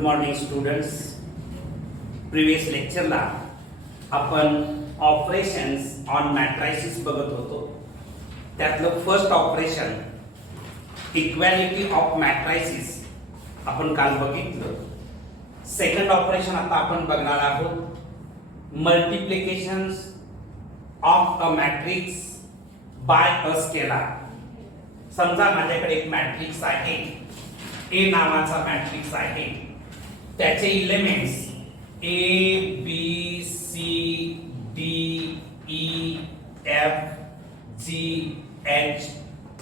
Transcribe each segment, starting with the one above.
Good morning students. Previous लेक्चरला आपण operations on matrices बघत होतो. त्यातलं first operation equality of matrices आपण काल बघितलं. सेकंड ऑपरेशन आता आपण बघणार आहोत multiplications of a matrix by a scalar. समजा माझ्याकडे एक मॅट्रिक्स आहे, ए नावाचा मॅट्रिक्स आहे. त्याचे elements A B C D E F G H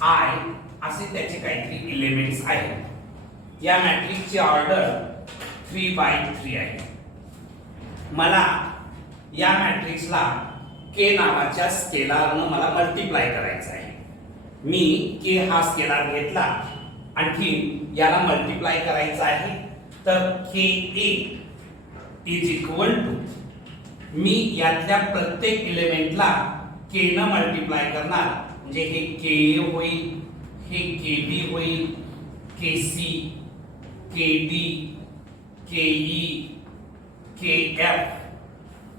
I असे त्याचे काहीतरी एलिमेंट्स आहेत. या मॅट्रिक्सची ऑर्डर 3/3 आहे. मला या मॅट्रिक्सला के नावाच्या स्केलरनं मला मल्टिप्लाय करायचं आहे. मी के हा स्केलर घेतला, आणखी याला मल्टिप्लाय करायचं आहे. तर के ए इज इक्वल टू, मी यातल्या प्रत्येक एलिमेंटला के न मल्टिप्लाय करणार. म्हणजे हे के ए होईल, हे के बी होईल, K C, K D, K E, K F,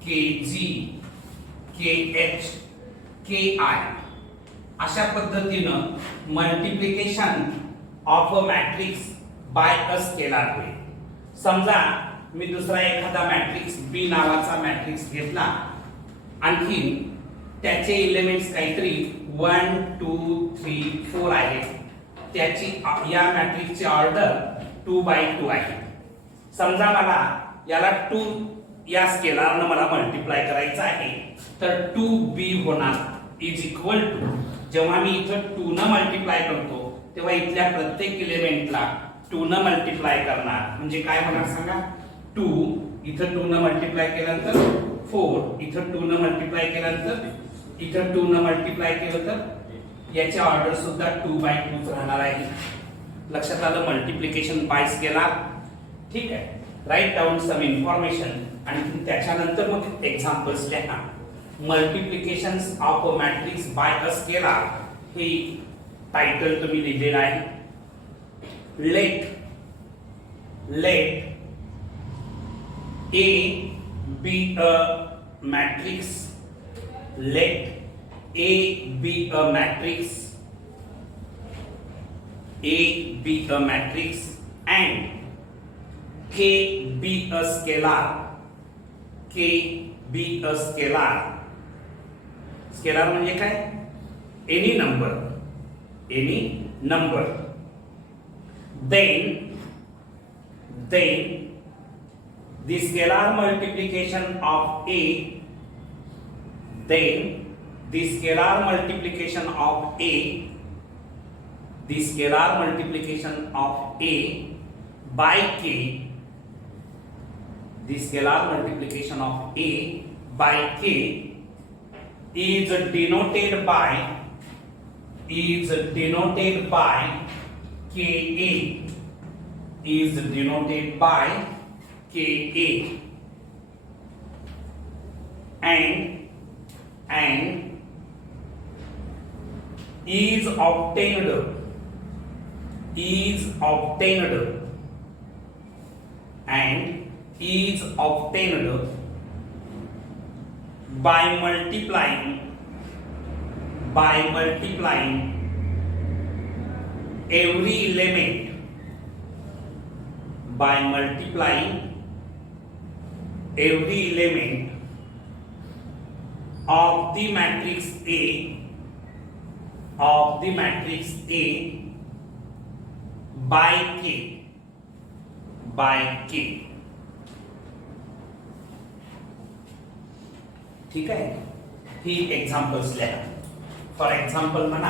K G, K H, K I अशा पद्धतीनं multiplication of a matrix by a scalar होईल. समजा मी दुसरा एखादा मॅट्रिक्स बी नावाचा मॅट्रिक्स घेतला, आणखी त्याचे एलिमेंट्स काहीतरी 1 2 3 4 आहेत. त्याची या मॅट्रिक्सची ऑर्डर 2/2 आहे. समजा मला याला 2 या स्केलरनं मला मल्टिप्लाय करायचं आहे, तर 2b होणार इज इक्वल टू, जेव्हा मी इथं 2 न मल्टिप्लाय करतो तेव्हा इथल्या प्रत्येक एलिमेंटला 2 न मल्टिप्लाय करणार. म्हणजे काय होणार सांगा. 2 इथं 2 न मल्टिप्लाय केल्यानंतर 4, इथं 2 न मल्टिप्लाय केल्यानंतर इथं 2 न मल्टिप्लाय केलं तर याची ऑर्डर सुद्धा 2/2 राहणार आहे. लक्षात आलं. Multiplication bye scalar. ठीक आहे. राईट डाऊन सम इन्फॉर्मेशन आणि त्याच्यानंतर मग एक्झाम्पल्स लिहा. Multiplications of a matrix by a scalar हे टायटल तुम्ही लिहिलेलं आहे. Let A be a matrix. Let A be a matrix. A be a matrix and K be a scalar. K be a scalar. Scalar म्हणजे काय? Any number. Any number. Then the scalar multiplication of A, then the scalar multiplication of A, the scalar multiplication of A by K, the scalar multiplication of A by K is denoted by KA, is denoted by KA and is obtained by multiplying every element, by multiplying every element of the matrix A by K. ठीक आहे. ही examples लिहा. For example म्हणा,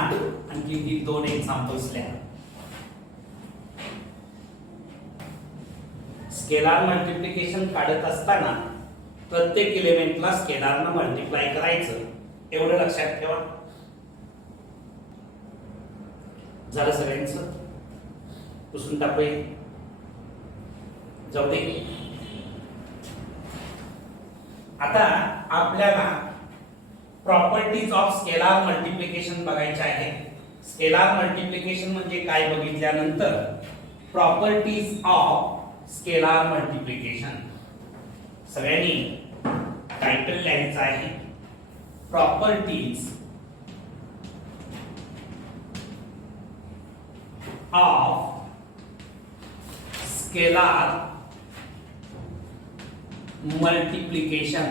आणखी ही 2 examples लिहा. Scalar multiplication काढत असताना प्रत्येक एलिमेंटला स्केलरनं multiply करायचं, एवढं लक्षात ठेवा. झालं सगळ्यांचं? पुसून टाकूया. जाऊ दे. आता आपल्याला प्रॉपर्टीज ऑफ स्केलर मल्टिप्लिकेशन बघायचे आहे. स्केलर मल्टिप्लिकेशन म्हणजे काय बघितल्यानंतर प्रॉपर्टीज ऑफ स्केलार मल्टिप्लिकेशन. सगळ्यांनी टायटल लिहायचं आहे प्रॉपर्टीज ऑफ स्केलार मल्टिप्लिकेशन.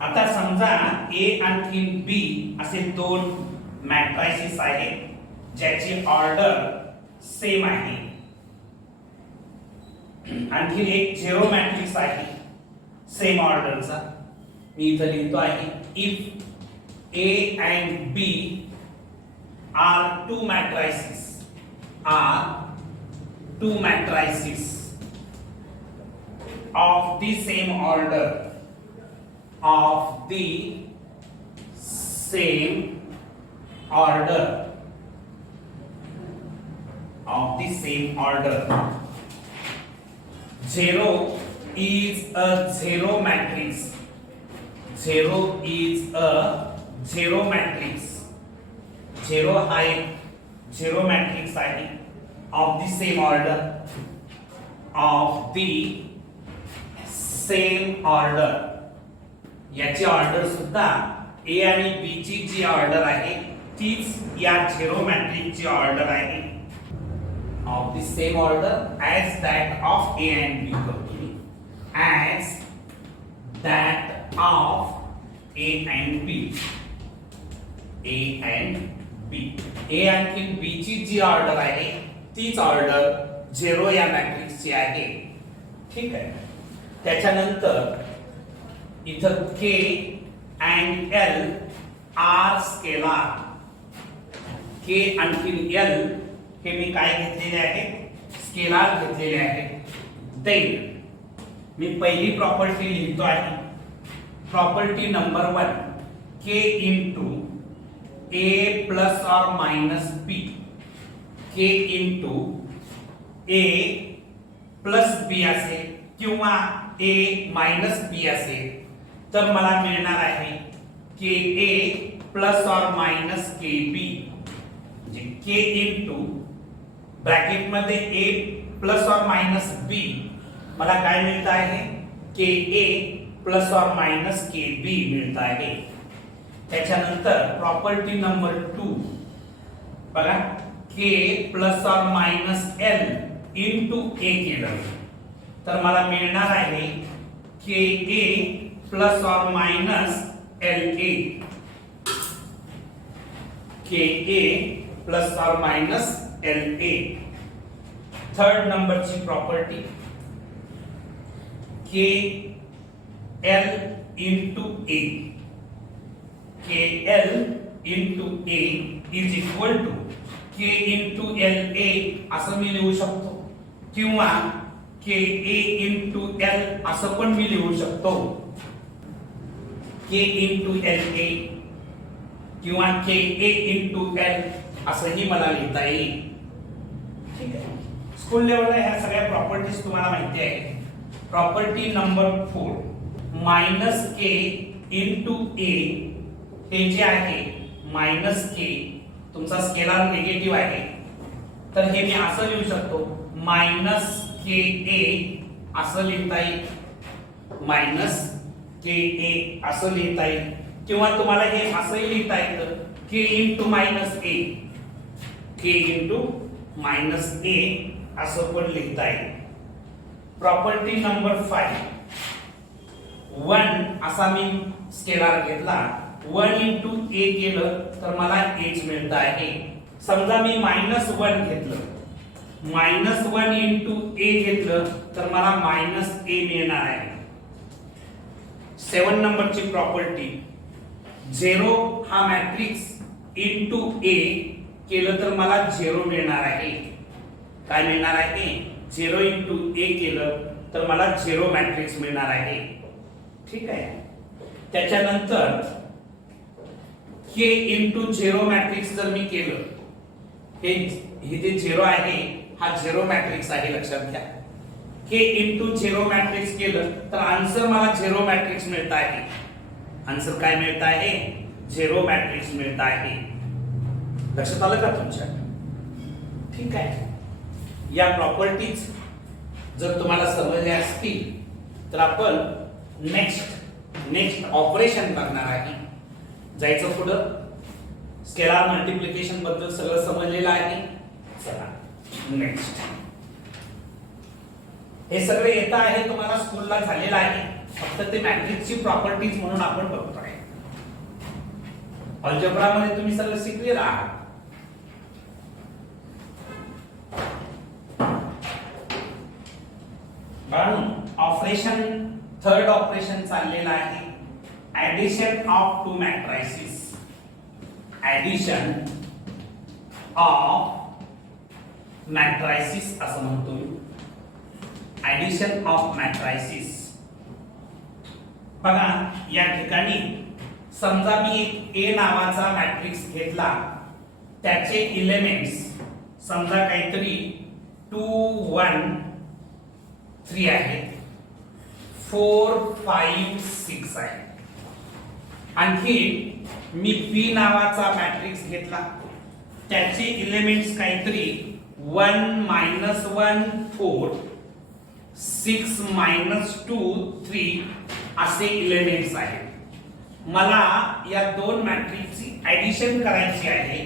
आता समजा ए आणखी बी असे दोन मॅट्रायसिस आहेत ज्याची ऑर्डर सेम आहे. आणखी एक झिरो मॅट्रिक्स आहे सेम ऑर्डरचा. मी इथं लिहितो आहे if A and B are two matrices of the same order zero is a zero matrix. Zero is a zero matrix. Zero हा एक zero matrix आहे of the same order. याची order सुद्धा ए आणि बी ची जी ऑर्डर आहे तीच या झिरो मॅट्रिक्स ची ऑर्डर आहे. Of the same order as that of A and B. As that of A and B. A आणखी B ची जी ऑर्डर आहे तीच ऑर्डर झिरो या मॅट्रिक्स ची आहे. ठीक आहे. त्याच्यानंतर इथं K and L are scalar. K आणखी L हे मी काय घेतलेले आहे स्केलार घेतलेले आहे. देन मी पहिली प्रॉपर्टी लिहितो आहे property number 1 K into A plus और minus B. K into A plus B असेल किंवा A माइनस B असेल तर मला मिळणार आहे KA प्लस और माइनस KB. म्हणजे K इंटू ब्रॅकेट मध्ये A प्लस और माइनस B मला काय मिळत आहे KA प्लस और माइनस KB मिळत आहे. त्याच्यानंतर प्रॉपर्टी नंबर 2 बघा K प्लस और माइनस L इंटू A केलं तर मला मिळणार आहे KA प्लस और माइनस LA. KA प्लस और माइनस LA. थर्ड नंबरची property KL into A. KL into A is equal to K into LA असं मी लिहू शकतो किंवा KA इंटू L असं पण मी लिहू शकतो. K इंटू LA किंवा KA इंटू L असंही मला लिहिता येईल. ठीक आहे. स्कूल लेवलला ह्या सगळ्या प्रॉपर्टीज तुम्हाला माहिती आहे. Property number 4 minus K into A हे जे आहे माइनस K तुमचा स्केलार निगेटिव्ह आहे तर हे मी असं लिहू शकतो माइनस KA असं लिहिता येईल. माइनस KA असं लिहिता येईल किंवा तुम्हाला हे असंही लिहिता येतं K into minus A. K into minus A असं पण लिहिता येईल. प्रॉपर्टी नंबर 5 1 असा मी स्केलार घेतला 1 इंटू A केलं तर मला H मिळत आहे. समजा मी -1 घेतलं -1 इंटू A घेतलं तर मला -A मिळणार आहे. 7 नंबरची प्रॉपर्टी 0 हा मॅट्रिक्स इंटू A केलं तर मला 0 मिळणार आहे. काय मिळणार आहे 0 इंटू A केलं तर मला 0 मॅट्रिक्स मिळणार आहे. ठीक आहे. त्याच्यानंतर K इंटू 0 मॅट्रिक्स जर मी केलं हे जे 0 आहे हा 0 मॅट्रिक्स आहे लक्षात घ्या. K इंटू 0 मॅट्रिक्स केलं तर आन्सर मला 0 मॅट्रिक्स मिळत आहे. आन्सर काय मिळत आहे 0 मॅट्रिक्स मिळत आहे. लक्षात आलं का तुमच्या? ठीक आहे. या प्रॉपर्टीज जर तुम्हाला समजल्या असतील तर आपण नेक्स्ट ऑपरेशन बघणार आहे. जायचं पुढं. स्केलार मल्टिप्लिकेशन बद्दल सगळं समजलेलं आहे. चला नेक्स्ट. हे सगळे येत आहे तुम्हाला स्कूलला झालेलं आहे. फक्त ते मॅट्रिक्सची प्रॉपर्टीज म्हणून आपण बघतोय. अल्जेब्रा मध्ये तुम्ही सगळं शिकलेलं आहात. म्हणून ऑपरेशन थर्ड ऑपरेशन चाललेलं आहे. Addition of two matrices. Addition of matrices असं म्हणतो. Addition of matrices. बघा या ठिकाणी समजा मी एक ए नावाचा मॅट्रिक्स घेतला. त्याचे एलिमेंट्स समजा काहीतरी 2 1 3 आहेत, 4 5 6 आहे. आणखी मी बी नावाचा मॅट्रिक्स घेतला. त्याचे एलिमेंट्स काहीतरी 1 -1 4 6 -2 3 असे एलिमेंट्स आहेत. मला या दोन मॅट्रिक्सची ऍडिशन करायची आहे.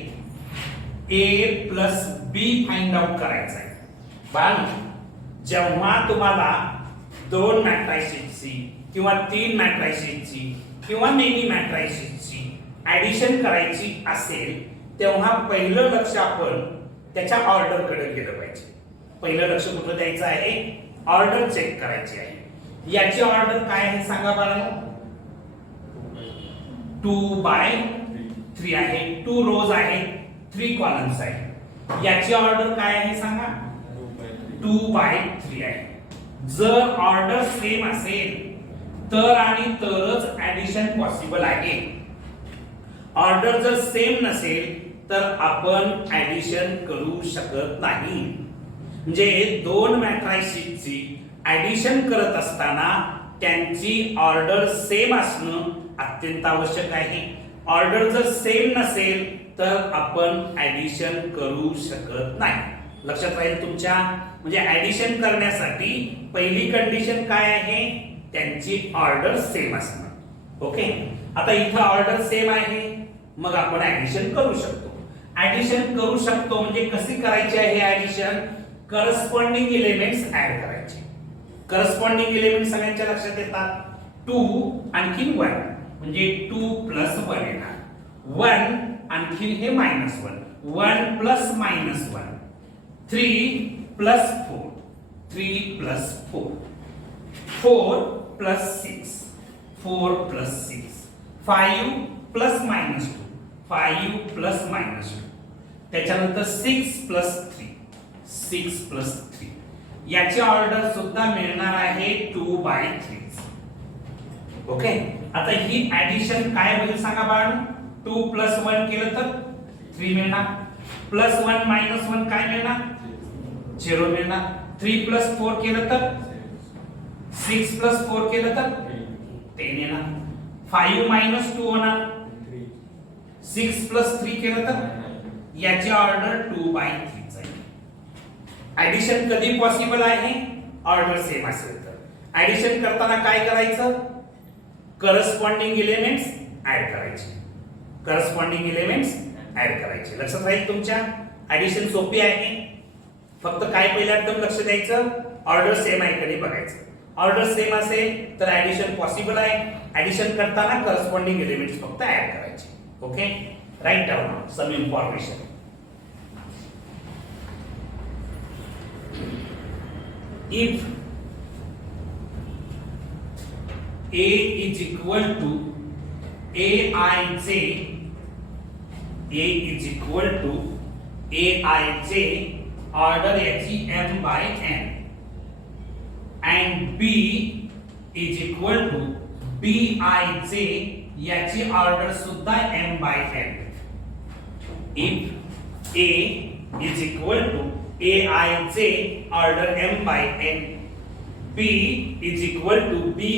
A plus B find out करायचं आहे. पण जेव्हा तुम्हाला दोन मॅट्रायसिसची किंवा तीन मॅट्रायसिसची किंवा मेनी मॅट्रायसिसची ऍडिशन करायची असेल तेव्हा पहिलं लक्ष आपण त्याच्या ऑर्डर कडे गेलं पाहिजे. पहिलं लक्ष कुठं द्यायचं आहे? ऑर्डर चेक करायची आहे. याची ऑर्डर काय आहे सांगा बरं. 2/3 आहे. 2 रोज आहे, 3 कॉलम्स आहे. याची ऑर्डर काय आहे सांगा. 2/3 आहे. जर ऑर्डर सेम असेल तर आणि तरच ऍडिशन पॉसिबल आहे. ऑर्डर जर सेम नसेल तर आपण ऍडिशन करू शकत नाही. म्हणजे दोन मॅट्रायसिसची ऍडिशन करत असताना त्यांची ऑर्डर सेम असणं अत्यंत आवश्यक आहे. ऑर्डर जर सेम नसेल तर आपण ऍडिशन करू शकत नाही. लक्षात राहील तुमच्या. म्हणजे ऍडिशन करण्यासाठी पहिली कंडिशन काय आहे? त्यांची ऑर्डर सेम असणं. ओके. आता इथं ऑर्डर सेम आहे मग आपण ऍडिशन करू शकतो. ऍडिशन करू शकतो म्हणजे कशी करायची आहे ऍडिशन? करस्पॉन्डिंग एलिमेंट्स ऍड करायचे. करस्पॉन्डिंग एलिमेंट सगळ्यांच्या लक्षात येतात. 2 आणखी 1 म्हणजे 2 + 1 येणार. 1 आणखी हे -1 1 + -1 3 + 4 3 + 4 4 + 6 4 + 6 5 + -2 5 + -2 त्याच्यानंतर 6 + 3 6 + 3. याची ऑर्डर सुद्धा मिळणार आहे 2/3. ओके. आता ही ऍडिशन काय होईल सांगा बाळा. 2 + 1 केलं तर 3 मिळणार. +1 -1 काय मिळणार? 0 मिळणार. 3 + 4 केलं तर 6 + 4 केलं तर 10 येणार. 5 - 2 होणार. 6 + 3 केलं तर याची ऑर्डर 2/3 आहे. ऍडिशन कधी पॉसिबल आहे? ऑर्डर सेम असेल तर. ऍडिशन करताना काय करायचं? करस्पॉन्डिंग एलिमेंट्स ऍड करायचे. करस्पॉन्डिंग एलिमेंट्स ऍड करायचे. लक्षात राहील तुमच्या. ऍडिशन सोपी आहे. फक्त काय पहिल्या एकदम लक्ष द्यायचं, ऑर्डर सेम आहे कधी बघायचं. ऑर्डर सेम असेल तर ऍडिशन पॉसिबल आहे. ऍडिशन करताना करस्पॉन्डिंग एलिमेंट्स फक्त ऍड करायचे. Okay. Write down some information. If A is equal to Aij, A is equal to Aij order याची m/n and B is equal to Bij याची order सुद्धा m/n. If A is equal to Aij order m/n, B is equal to Bij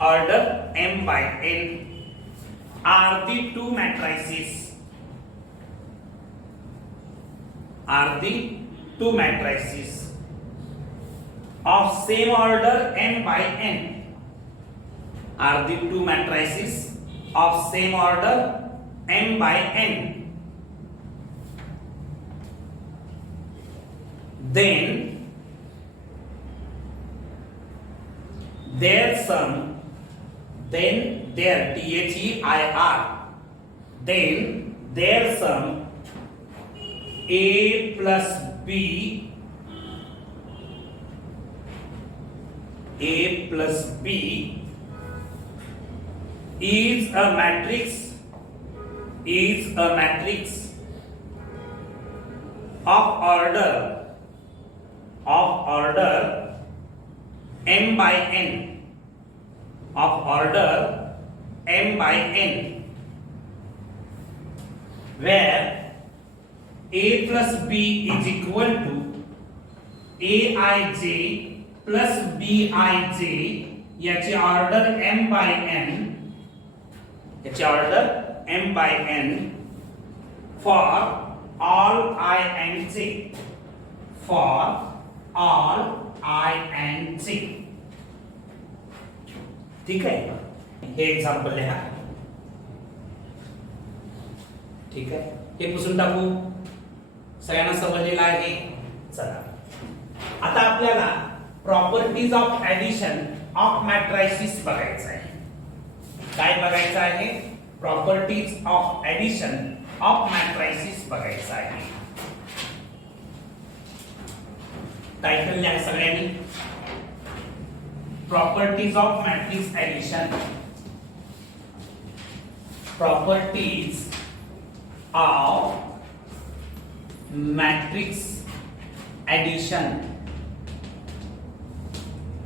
order m/n are the two matrices are the two matrices of same order n by n, are the two matrices of same order n by n. Then their sum, then their THEIR, then their sum A plus B, A plus B is a matrix, is a matrix of order m by n, of order m by n, where a plus b is equal to aij plus bij, याची order m by n, याची order m by n for all I and j, for all I and j. ठीक आहे, हे example लिहा. ठीक आहे, हे पुसून टाकू. सगळ्यांना समजलेलं आहे. चला, आता आपल्याला प्रॉपर्टीज ऑफ ऍडिशन ऑफ मॅट्रायसिस बघायचं आहे. काय बघायचं आहे? प्रॉपर्टीज ऑफ ऍडिशन ऑफ मॅट्रायसिस बघायचं आहे. टायटल लिहा सगळ्यांनी. Properties of matrix addition. Properties of matrix addition.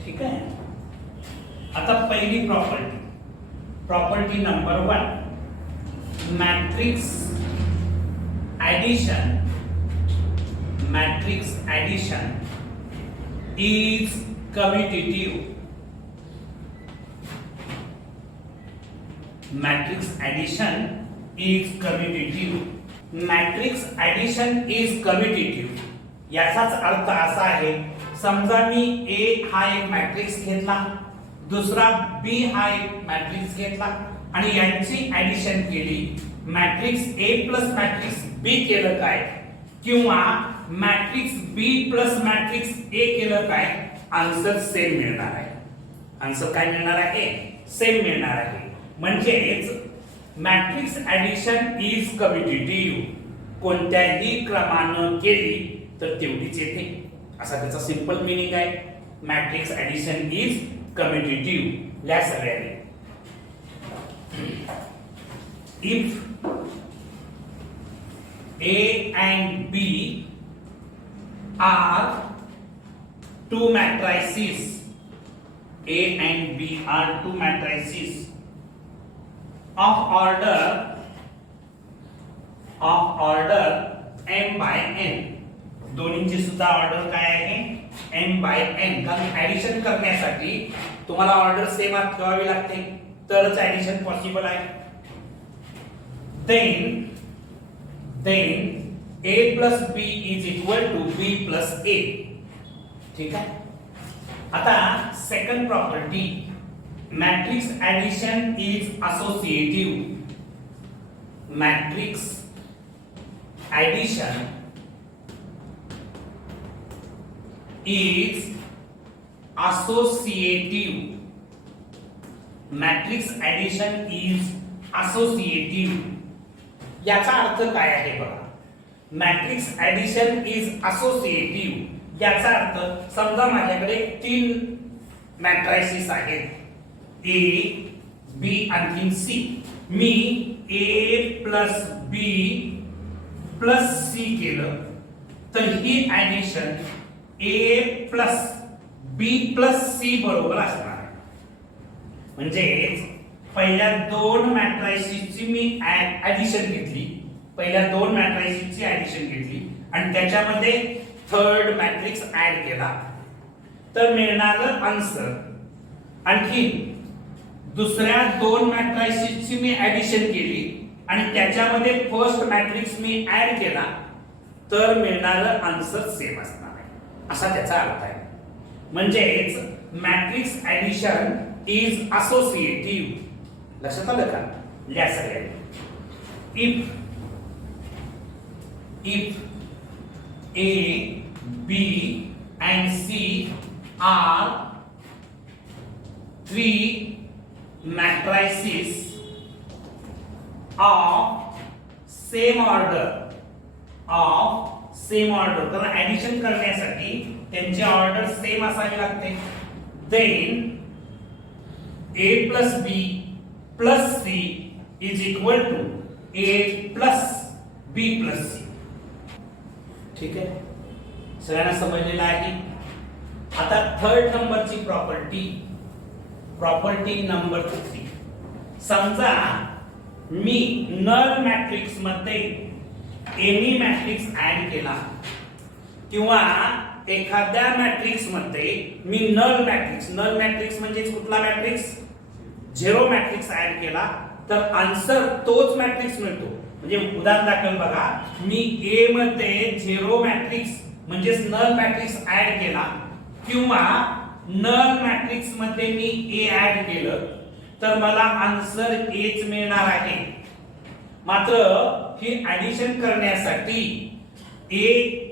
ठीक आहे. आता पहिली property, property number 1, matrix addition, matrix addition is commutative. Matrix addition is commutative. Matrix addition is commutative. याचाच अर्थ असा आहे, समजा मी A हा एक मॅट्रिक्स घेतला, दुसरा B हा एक मॅट्रिक्स घेतला आणि यांची ऍडिशन केली. Matrix A plus matrix B केलं काय, किंवा matrix B plus matrix A केलं काय, आन्सर सेम मिळणार आहे. आन्सर काय मिळणार आहे? सेम मिळणार आहे. म्हणजेच मॅट्रिक्स ऍडिशन इज कम्युटेटिव्ह. कोणत्याही क्रमानं केली तर तेवढीच येते, असा त्याचा सिंपल मीनिंग आहे. Matrix addition is commutative. लिहा सगळ्यांनी. If A and B are two matrices, A and B are two matrices of order m by n. दोन्हींची सुद्धा ऑर्डर काय आहे? m by n. कारण ऍडिशन करण्यासाठी तुम्हाला ऑर्डर सेम ठेवावी लागते, तरच ऍडिशन पॉसिबल आहे. then a plus b is equal to b plus a. ठीक आहे. आता second property, matrix addition is associative. Matrix addition is associative. Matrix addition is associative. याचा अर्थ काय आहे बघा. मॅट्रिक्स ऍडिशन इज असोसिएटिव्ह याचा अर्थ, समजा माझ्याकडे 3 मॅट्रायसिस आहेत, A, B आणि C. मी A plus B plus C केलं तर ही addition A plus B plus C बरोबर असणार आहे. म्हणजे पहिल्या 2 मॅट्रायसिसची मी ऍडिशन घेतली, पहिल्या 2 मॅट्रायसिसची ऍडिशन घेतली आणि त्याच्यामध्ये थर्ड मॅट्रिक्स ऍड केला तर मिळणारं आन्सर. आणखी दुसऱ्या 2 मॅट्रायसिसची मी ऍडिशन केली आणि त्याच्यामध्ये फर्स्ट मॅट्रिक्स मी ऍड केला तर मिळणारं आन्सर सेम असणार आहे, असा त्याचा अर्थ आहे. म्हणजेच मॅट्रिक्स ऍडिशन इज असोसिएटिव्ह. लक्षात आलं का? लिहा सगळ्यांनी. If A, B and C are three matrices of same order, कारण ऍडिशन करण्यासाठी त्यांची ऑर्डर सेम असावी लागते. Then A plus B plus C is equal to A plus B plus C. ठीक आहे, सगळ्यांना समजलेलं आहे. आता थर्ड नंबरची प्रॉपर्टी नंबर 3. समजा मी नल मॅट्रिक्स मध्ये एनी मॅट्रिक्स ऍड केला किंवा एखाद्या मॅट्रिक्स मध्ये मी नल मॅट्रिक्स म्हणजे कुठला मॅट्रिक्स? झिरो मॅट्रिक्स ऍड केला तर आन्सर तोच मॅट्रिक्स मिळतो. म्हणजे उदाहरण दाखल बघा, मी ए मध्ये झिरो मॅट्रिक्स म्हणजे नल मॅट्रिक्स ऍड केला किंवा नल मॅट्रिक्स मध्ये मी ए ऍड केलं तर मला आन्सर एच मिळणार आहे. मात्र ही ऍडिशन करण्यासाठी ए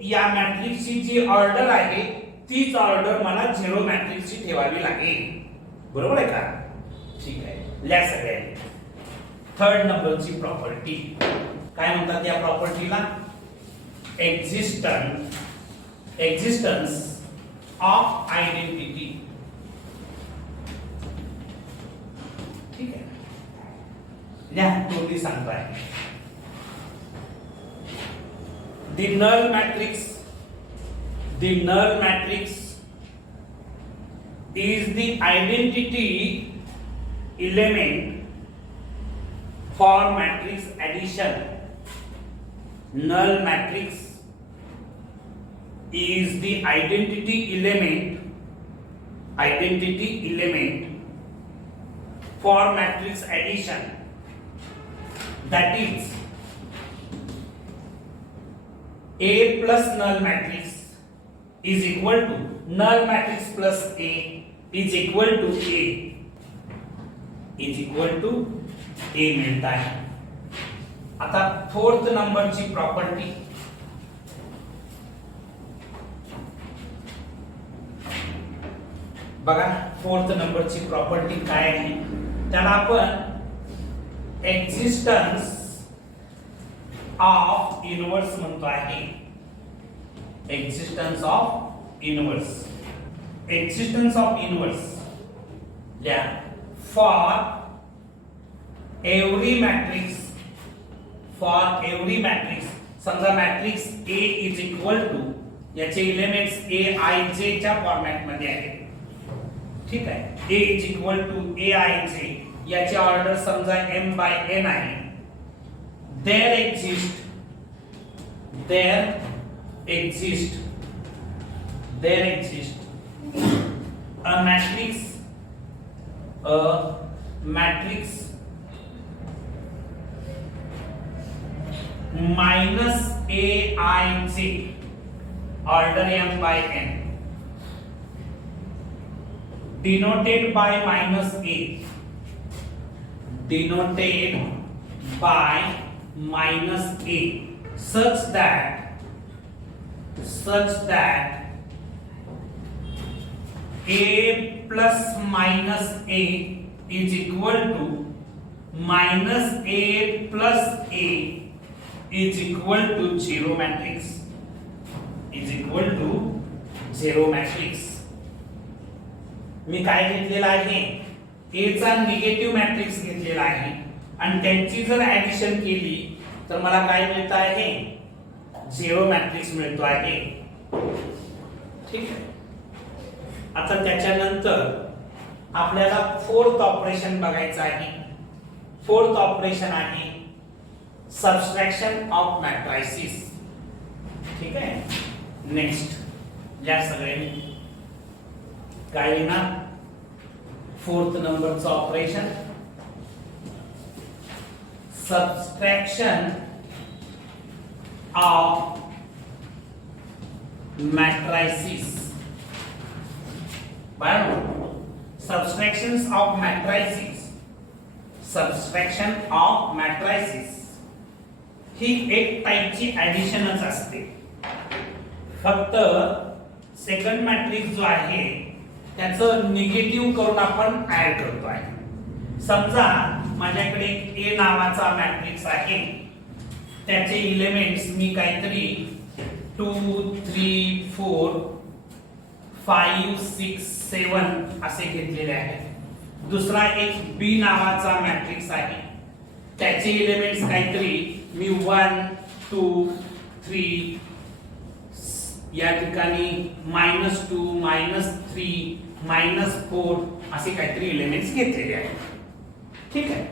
या मॅट्रिक्सची जी ऑर्डर आहे तीच ऑर्डर मला झिरो मॅट्रिक्सची ठेवावी लागेल. बरोबर आहे का? ठीक आहे, लिहा सगळ्यांनी. थर्ड नंबरची प्रॉपर्टी काय म्हणतात? या प्रॉपर्टीला एक्झिस्टन्स ऑफ आयडेंटिटी. ठीक आहे, लिहा, तोंडी सांगताय. The null matrix is the identity element for matrix addition. Null matrix is the identity element for matrix addition. That is A plus null matrix is equal to null matrix plus A is equal to A मिळत आहे. आता fourth नंबरची property बघा. Fourth नंबरची property काय आहे? त्याला आपण एक्झिस्टन्स ऑफ इनवर्स म्हणतो आहे. एक्झिस्टन्स ऑफ इनवर्स या फॉर एव्हरी मॅट्रिक्स. समजा matrix A is equal to, याचे एलिमेंट्स A I J च्या फॉर्मॅट मध्ये आहेत. ठीक आहे, A is equal to A I J, याची ऑर्डर समजा M by N आहे. there exist a matrix minus Aij order M by N denoted by minus A such that A plus minus A is equal to minus A plus A is equal to zero matrix. मी काय घेतलेला आहे? A चा negative matrix घेतलेला आहे आणि त्यांची जर addition केली तर मला काय मिळत आहे? झिरो मॅट्रिक्स मिळतो आहे. ठीक आहे, आता त्याच्यानंतर आपल्याला फोर्थ ऑपरेशन बघायचं आहे. फोर्थ ऑपरेशन आहे सबट्रॅक्शन ऑफ मॅट्रायसिस. ठीक आहे, नेक्स्ट या सगळ्यांनी काय ना फोर्थ नंबरचं operation subtraction of matrices. Subtractions of matrices. Subtraction of matrices ही एक टाइपची ऍडिशनच असते. फक्त सेकंड मॅट्रिक्स जो आहे त्याचं निगेटिव्ह करून आपण ऍड करतो आहे. समजा माझ्याकडे ए नावाचा मॅट्रिक्स आहे, त्याचे एलिमेंट्स मी काहीतरी 2 3 4 5 6 7 असे घेतलेले आहेत. दुसरा एक बी नावाचा मॅट्रिक्स आहे, त्याचे एलिमेंट्स काहीतरी मी 1 2 3 या ठिकाणी -2 -3 -4 असे काहीतरी एलिमेंट्स घेतलेले आहेत. ठीक आहे.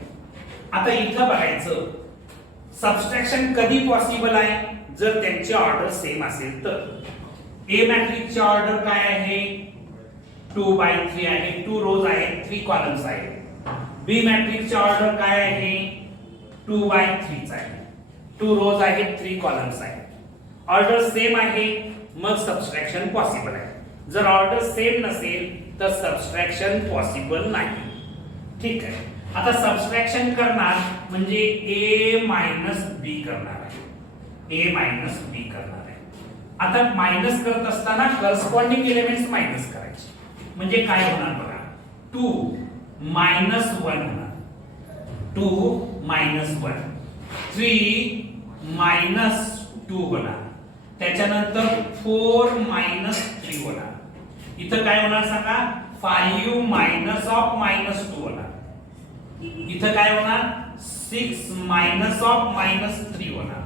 आता इथं बघायचं सबट्रॅक्शन कधी पॉसिबल आहे, जर त्यांची ऑर्डर सेम असेल तर. ए मॅट्रिक्सची ऑर्डर काय आहे 2/3 आहे, 2 रोज आहेत 3 कॉलम्स आहेत. बी मॅट्रिक्सची ऑर्डर काय आहे 2/3 आहे, 2 रोज आहेत 3 कॉलम्स आहेत. ऑर्डर सेम आहे मग सबट्रॅक्शन पॉसिबल आहे. जर ऑर्डर सेम नसेल तर सबट्रॅक्शन पॉसिबल नाही. ठीक आहे. आता सबट्रॅक्शन करणार म्हणजे a मायनस बी करणार आहे, a मायनस बी करणार आहे. आता मायनस करत असताना करस्पॉन्डिंग एलिमेंट्स मायनस करायचे. म्हणजे काय होणार बघा 2 मायनस 1 होणार, 2 मायनस 1, 3 मायनस 2 होणार, त्याच्यानंतर 4 मायनस 3 होणार. इथं काय होणार सांगा 5 मायनस ऑफ -2 होणार. इथं काय होणार 6 मायनस ऑफ -3 होणार.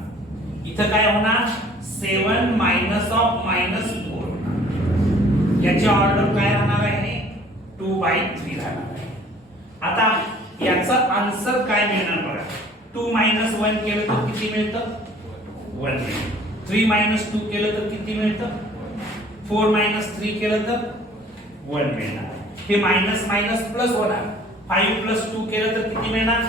इथं काय होणार 7 मायनस ऑफ -4 होणार. याची ऑर्डर काय राहणार आहे 2/3 राहणार आहे. आता याचा आन्सर काय मिळणार बघा 2 मायनस 1 केलं तर किती मिळतं 1 मिळतं. 3 मायनस 2 केलं तर किती मिळतं 4 मायनस 3 केलं तर 1 मिळणार. हे मायनस मायनस प्लस होणार. 5 प्लस 2 केलं तर किती मिळणार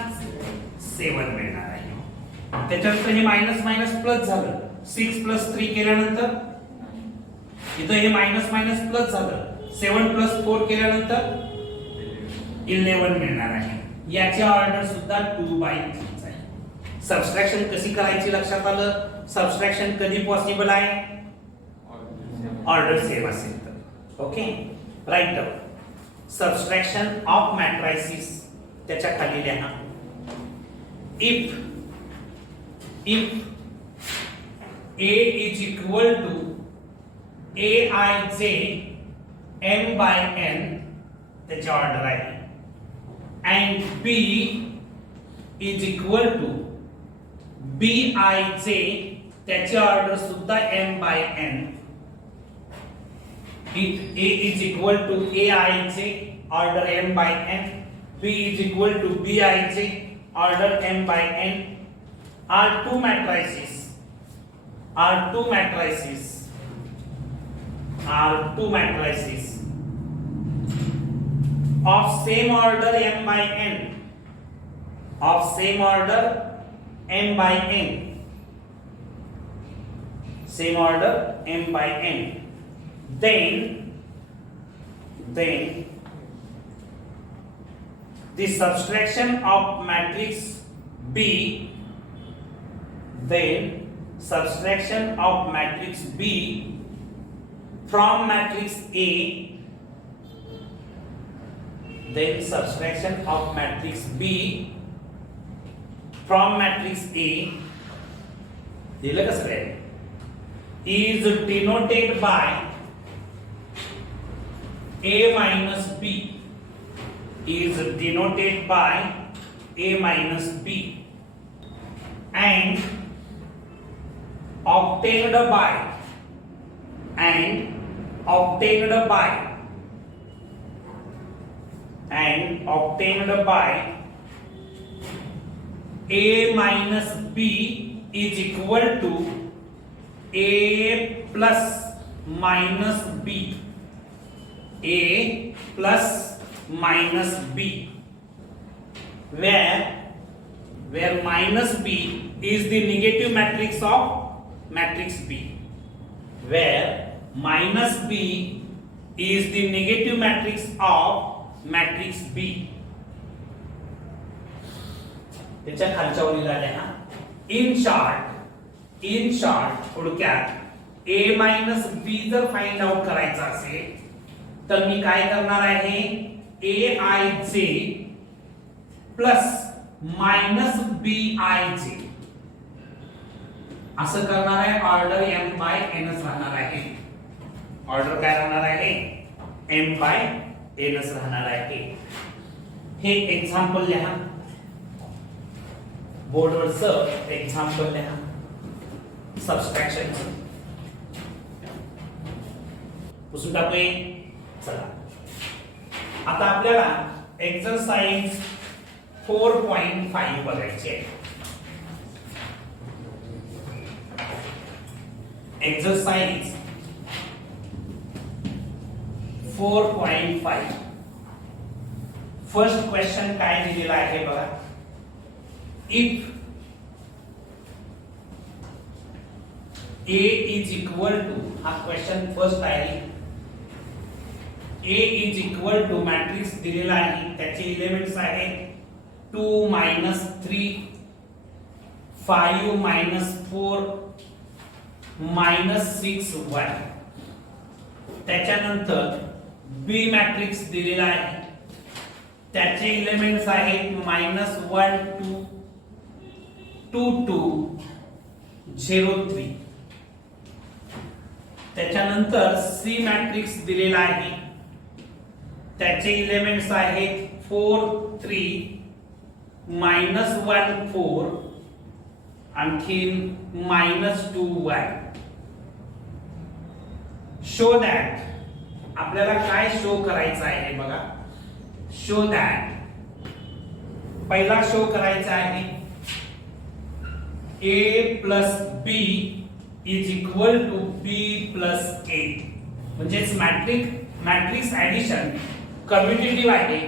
7 मिळणार आहे. त्याच्यानंतर हे मायनस मायनस प्लस झालं. 6 प्लस 3 केल्यानंतर इथं हे मायनस मायनस प्लस झालं. 7 प्लस 4 केल्यानंतर 11 मिळणार आहे. याची ऑर्डर सुद्धा 2/3 आहे. सबट्रॅक्शन कशी करायची लक्षात आलं. सबट्रॅक्शन कधी पॉसिबल आहे ऑर्डर सेम असेल तर. Okay. Write down subtraction of matrices त्याच्या खाली लिहा if A is equal to Aij m/n त्याची ऑर्डर आहे and B is equal to Bij त्याची ऑर्डर सुद्धा m/n. If A is equal to Aij order m/n, B is equal to Bij order m/n are two matrices of same order m/n same order m/n. Then the subtraction of matrix B from matrix A दिलं कसं आहे is denoted by A minus B and obtained by A minus B is equal to A plus minus B. A plus minus B, where minus B is the negative matrix of matrix B, where minus b is the negative matrix of matrix B. त्याच्या खालच्या ओळीला लिहा in short थोडक्यात a minus b जर find out करायचा असेल तर मी काय करणार आहे aij प्लस मायनस bij असं करणार आहे. ऑर्डर m बाय n राहणार आहे. ऑर्डर काय राहणार आहे m बाय n राहणार आहे. हे एक्झाम्पल लिहा बोर्डवरचं एक्झाम्पल लिहा सबस्ट्रॅक्शन पुसून टाकूया. चला आता आपल्याला एक्सरसाइज 4.5 बघायची आहे. एक्सरसाइज 4.5 फर्स्ट क्वेश्चन काय दिलेला आहे बघा. If a is equal to हा क्वेश्चन फर्स्ट आहे. a is equal to matrix दिलेला आहे त्याचे एलिमेंट्स आहेत 2 3 5 4 -6 1. त्याच्यानंतर बी मॅट्रिक्स दिलेला आहे त्याचे एलिमेंट्स आहेत -1 2 2 2 0 3. त्याच्यानंतर सी मॅट्रिक्स दिलेला आहे त्याचे एलिमेंट्स आहेत 4 3 -1 4 आणखीन -2 1. शो दॅट आपल्याला काय शो करायचं आहे बघा. शो दॅट पहिला शो करायचा आहे a plus b is equal to b plus a. म्हणजेच मॅट्रिक्स ऍडिशन कम्युटेटिव्ह आहे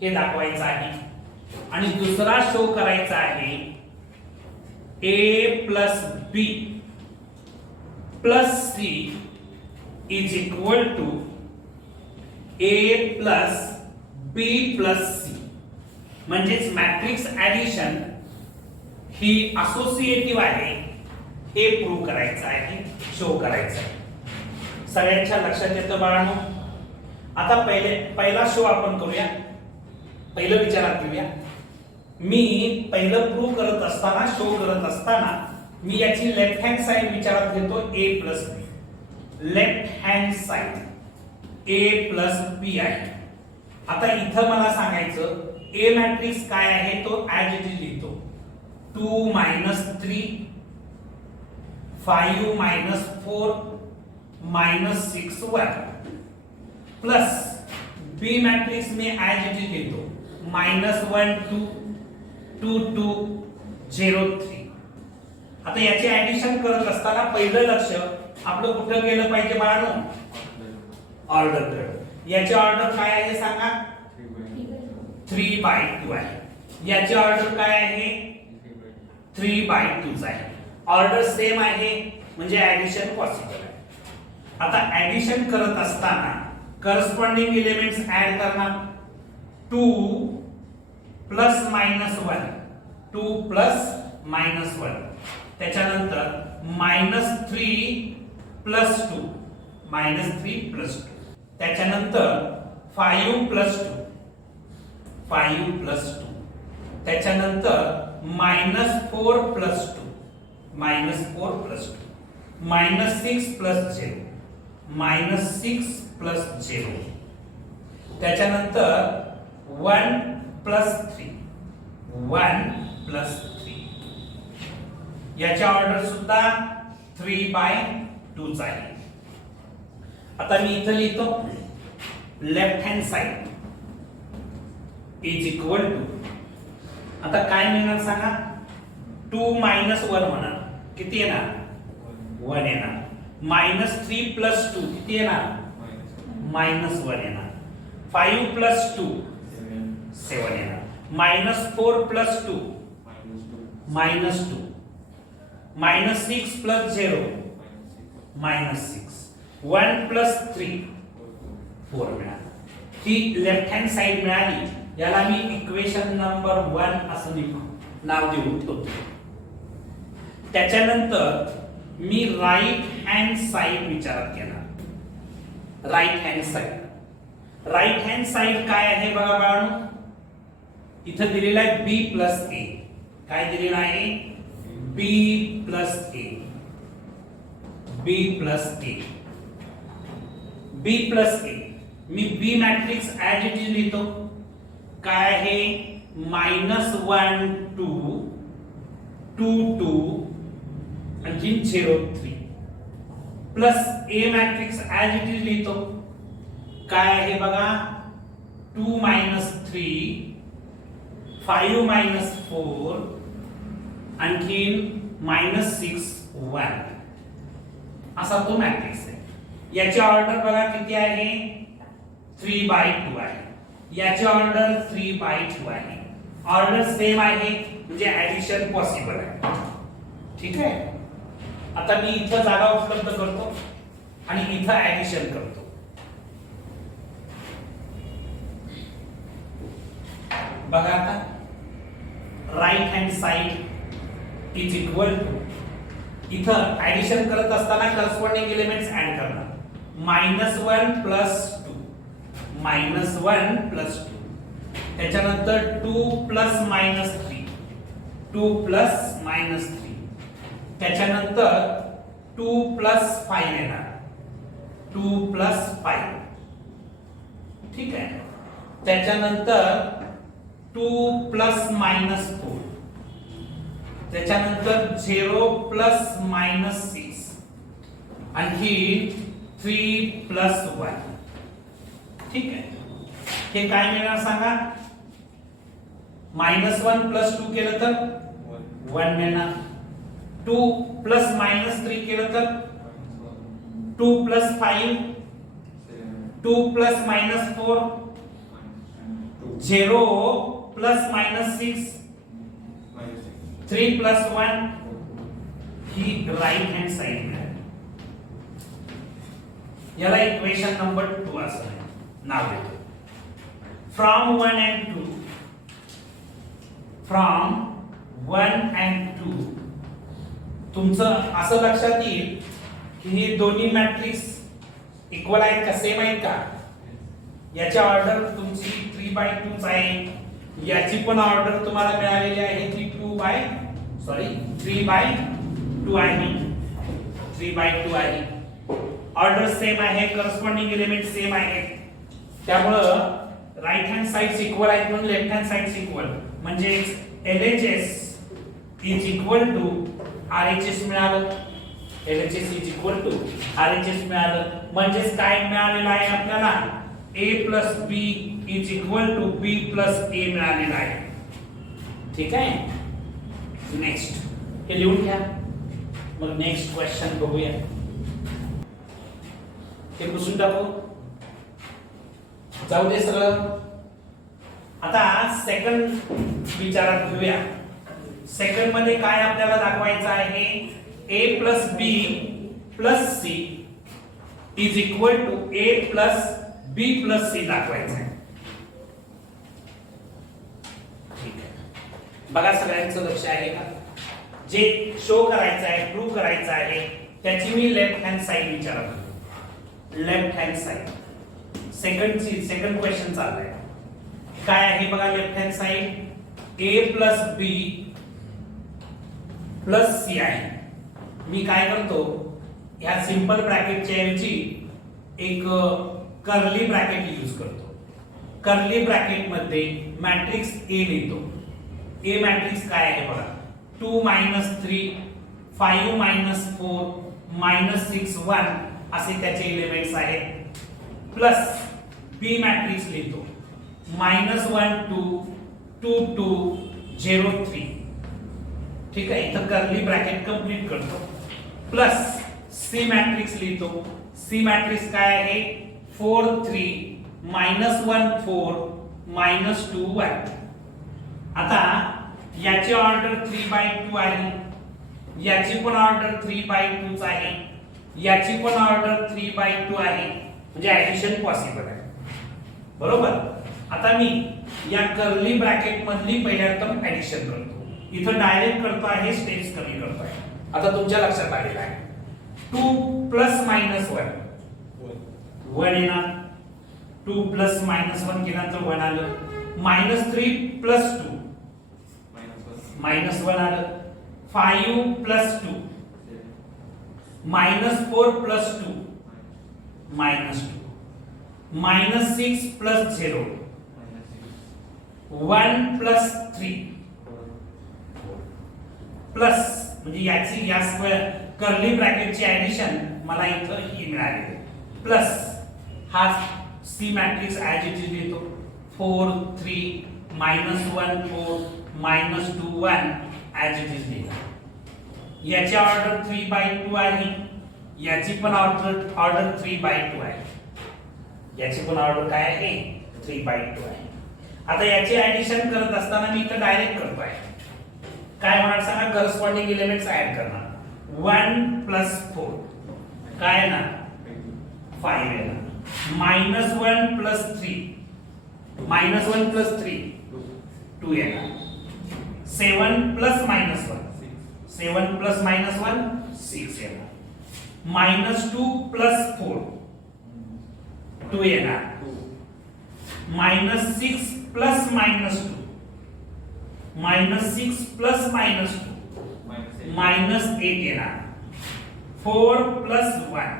हे दाखवायचं आहे. आणि दुसरा शो करायचा आहे a plus b plus c is equal to a plus b plus c. म्हणजेच मॅट्रिक्स ऍडिशन ही असोसिएटिव्ह आहे हे प्रूव्ह करायचं आहे शो करायचं आहे. सगळ्यांच्या लक्षात येतं बाळांनो. आता पहिला शो आपण करूया. पहिलं विचारात घेऊया. मी पहिलं प्रूव्ह करत असताना शो करत असताना मी याची लेफ्ट हँड साइड विचारात घेतो a plus b. Left hand side a plus b आहे. आता इथं मला सांगायचं a मॅट्रिक्स काय आहे तो ऍज इट इज लिहितो 2 3 5 4 -6 1 प्लस b मॅट्रिक्स में ऍज इट इज लिहितो -1 2 2 2 0 3. आता याचे ऍडिशन करत असताना पहिलं लक्ष आपलं कुठं गेलं पाहिजे बाळांनो ऑर्डर कडे. याचे ऑर्डर काय आहे सांगा 3/2 आहे. याचे ऑर्डर काय आहे 3/2 आहे. ऑर्डर सेम आहे म्हणजे ऍडिशन पॉसिबल आहे. आता ऍडिशन करत असताना करस्पॉन्डिंग एलिमेंट्स ऍड करणार 2 प्लस -1 2 प्लस -1. त्याच्यानंतर -3 प्लस 2 -3 प्लस 2. त्याच्यानंतर 5 प्लस 2 5 प्लस 2. त्याच्यानंतर -4 प्लस 2 -4 प्लस 2. -6 plus 0 -6 plus 0. त्याच्यानंतर 1 प्लस 3 1 प्लस 3. याचा ऑर्डर सुद्धा 3/2 आहे. आता मी इथं लिहितो left hand side is equal to. आता काय मिळणार सांगा 2 - 1 होणार किती येणार 1 येणार. -3 प्लस 2 किती येणार -1 येणार. 5 प्लस 2 7 येणार. -4 प्लस 2 -2. -6 प्लस 0 -6. 1 प्लस 3 4 मिळालं. ही लेफ्ट हँड साइड मिळाली. याला मी इक्वेशन नंबर 1 असं नाव देऊन ठेवतो. त्याच्यानंतर मी राईट हँड साइड विचारात घेणार. राईट हँड साइड काय आहे बघा बाळांनो, इथं दिलेला आहे b प्लस a. काय दिलेला आहे? b plus a. b plus a. b plus a. Me b matrix as it is लिहितो. काय आहे? -1 2 2 2 आणखी 0 3 plus a matrix as it is लिहितो. काय आहे बघा? 2 3 5 4 आणखी -6 1 असा तो मॅट्रिक्स आहे. याची ऑर्डर बघा किती आहे? 3/2 आहे. याची ऑर्डर 3/2 आहे. ऑर्डर सेम आहे म्हणजे ऍडिशन पॉसिबल आहे. ठीक आहे. आता मी इथं जागा उपलब्ध करतो आणि इथं ऍडिशन करतो. बघा आता right hand side is equal to, इथं ऍडिशन करत असताना करस्पॉन्डिंग एलिमेंट्स ऍड करणार. -1 प्लस 2 -1 प्लस 2 त्याच्यानंतर 2 प्लस -3 2 प्लस -3 त्याच्यानंतर 2 प्लस 5 येणार. 2 प्लस 5 ठीक आहे. त्याच्यानंतर 2 प्लस -4 त्याच्यानंतर 0 प्लस -6 आणखी 3 प्लस 1. ठीक आहे. हे काय मिळणार सांगा? -1 प्लस 2 केलं तर 1 मिळणार. 2 प्लस -3 केलं तर 2 प्लस 5 2 प्लस -4 0 प्लस -6 3 प्लस 1 ही राईट हँड साइड मिळाली. याला इक्वेशन नंबर 2 असं नाव देतो. फ्रॉम 1 and 2 तुमचं असं लक्षात येईल की हे दोन्ही मॅट्रिक्स इक्वल आहेत का, सेम आहेत का? याची ऑर्डर तुमची 3/2 आहे. याची पण ऑर्डर तुम्हाला मिळालेली आहे ती 3/2 आहे. 3/2 आहे. ऑर्डर सेम आहे, करस्पॉन्डिंग एलिमेंट सेम आहेत. त्यामुळं राईट हँड साइड्स इक्वल आहेत म्हणून लेफ्ट हँड साइड्स इक्वल, म्हणजे LHS is equal to RHS मिळालं. LHS is equal to RHS मिळालं. म्हणजेच काय मिळालेलं आहे आपल्याला? A plus B is equal to B plus A मिळालेलं आहे. ठीक आहे. नेक्स्ट हे लिहून घ्या. मग नेक्स्ट क्वेश्चन बघूया. हे पुसून टाकू, जाऊ दे सगळं. आता सेकंड विचारात घेऊया. सेकंड मध्ये काय आपल्याला दाखवायचं आहे? A plus B plus C is equal to A plus B plus C दाखवायचं आहे. ठीक आहे. बघा सगळ्यांचं लक्ष आहे का? जे शो करायचं आहे, प्रूव्ह करायचं आहे, त्याची मी लेफ्ट हँड साइड विचारत होतो. Left hand side second question चाललाय. काय आहे बघा left hand side? A plus B plus C आहे. मी काय करतो, ह्या सिंपल ब्रॅकेटच्या ऐवजी एक कर्ली ब्रॅकेट यूज करतो. कर्ली ब्रॅकेट मध्ये मॅट्रिक्स A लिहितो. A मॅट्रिक्स काय आहे बघा? 2 3 5 4 -6 1 असे त्याचे एलिमेंट्स आहेत. प्लस B मॅट्रिक्स लिहितो. -1 2 2 2 0 3. ठीक आहे. इथं कर्ली ब्रॅकेट कंप्लीट करतो. प्लस C मॅट्रिक्स लिहितो. C मॅट्रिक्स काय आहे? 4 3 -1 4 -2 1. आता याची ऑर्डर 3/2 आहे. याची पण ऑर्डर 3/2 आहे. याची पण ऑर्डर 3/2 आहे, म्हणजे ऍडिशन पॉसिबल आहे. बरोबर. आता मी या कर्ली ब्रॅकेट मधली पहिल्या टर्म ऍडिशन करतो. इथं डायरेक्ट करतो आहे, स्टेप्स कमी करतो आहे. आता तुमच्या लक्षात आलेलं आहे 2 प्लस मायनस 1 येणार. 2 प्लस मायनस 1 केल्यानंतर 1 आलं. -3 प्लस 2 -1 आलं. 5 plus 2 -4 plus 2 -2 -6 plus 0 1 plus 3 plus, म्हणजे याची या स्क्वेअर कर्ली ब्रॅकेटची ऍडिशन मला इथं ही मिळाली. प्लस हा C matrix as it is लिहितो. 4 3 -1 4 -2 1 ऍज इट इज लिहितो. याची ऑर्डर 3/2 आहे, याची पण ऑर्डर 3/2 आहे. याची पण ऑर्डर काय आहे? 3/2 आहे. आता याची ऍडिशन करत असताना मी इथं डायरेक्ट करतोय. काय होणार सांगा? करस्पॉन्डिंग एलिमेंट्स ऍड करणार. 1 प्लस 4 काय आहे ना? 5 आहे ना. -1 प्लस 3 -1 प्लस 3 2 आहे ना. 7 प्लस -1 7 प्लस -1 6 आहे ना. -2 प्लस 4 2 आहे ना. -6 प्लस -2 -6 प्लस -2 -8 येणार. 4 प्लस 1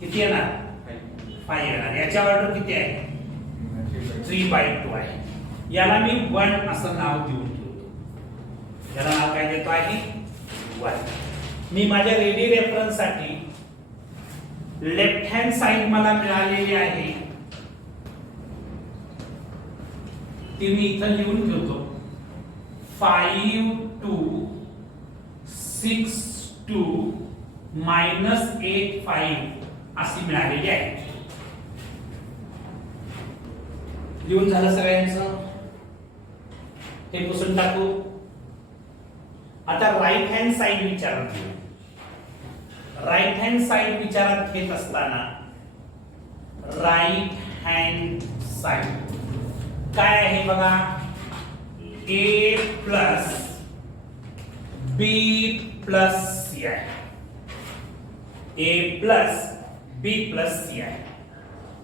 किती येणार? 5 येणार. याची ऑर्डर किती आहे? 3/2 आहे. याला मी 1 असं नाव देऊन ठेवतो. याला नाव काय देतो आहे? 1. मी माझ्या रेडी रेफरन्स साठी लेफ्ट हँड साइड मला मिळालेली आहे, ती मी इथं लिहून ठेवतो. 5 2 6 2 -8 5 अशी मिळालेली आहे. लिहून झालं सगळ्यांचं? हे पुसून टाकू. आता राईट हँड साइड विचारात घेऊ. राईट हँड साइड विचारात घेत असताना राईट हँड साइड काय आहे बघा? A plus B plus C आहे. A plus B plus C आहे.